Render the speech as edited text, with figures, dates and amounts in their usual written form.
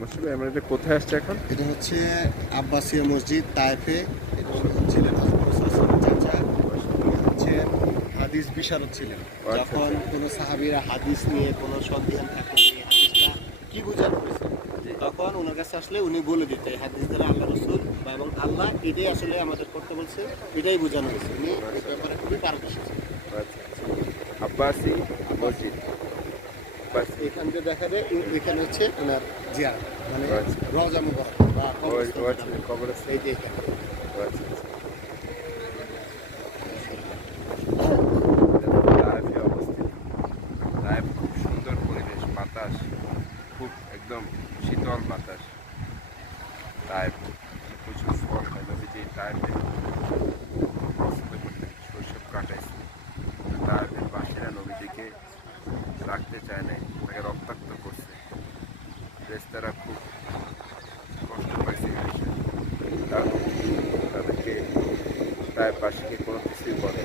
মুসলিম আমরা এটা কোথায় আসছে এখন? এটা হচ্ছে আব্বাসিয়া মসজিদ তায়েফে। এবং ছিলেন হযরত রাসূলের চাচা, উনি হচ্ছে হাদিস বিশারদ ছিলেন। আচ্ছা, যখন আচ্ছা। কোনো সাহাবীরা হাদিস নিয়ে কোনো সন্দেহান থাকতো এই হাদিসটা কি বোঝানো হয়েছে, তখন ওনার কাছে আসলে উনি বলে দিতেন এই হাদিস দ্বারা আল্লাহ রাসূল এবং আল্লাহ এটাই আসলে আমাদের করতে বলছে, এটাই বোঝানো হয়েছে। উনি এই ব্যাপারে খুবই পারদর্শী ছিলেন। আচ্ছা, আচ্ছা। আব্বাসি মসজিদ। আব্বাসি। এখান থেকে দেখা যায় এখানে হচ্ছে ওনার জিয়ারত, মানে আচ্ছা। রওজা মুবারক বা ওই কবরস্থান আচ্ছা, যেটা। কবরস্থান। এই যে এখানে। আচ্ছা, আচ্ছা। তায়েফে অবস্থিত। তায়েফ খুব সুন্দর পরিবেশ, বাতাস খুব একদম শীতল বাতাস। তায়েফ প্রচুর ফল হয়। নবীজি তায়েফে পছন্দ করতেন, শৈশব কাটাইছে। তায়েফের বাসীরা নবীজিকে রাখতে চায় নাই, তাকে রক্তাক্ত করছে। ফেরেশতারা খুব কষ্ট পাইছে এই বিষয়ে। তাদেরকে তায়েফবাসীকে কোনো কিছুই বলে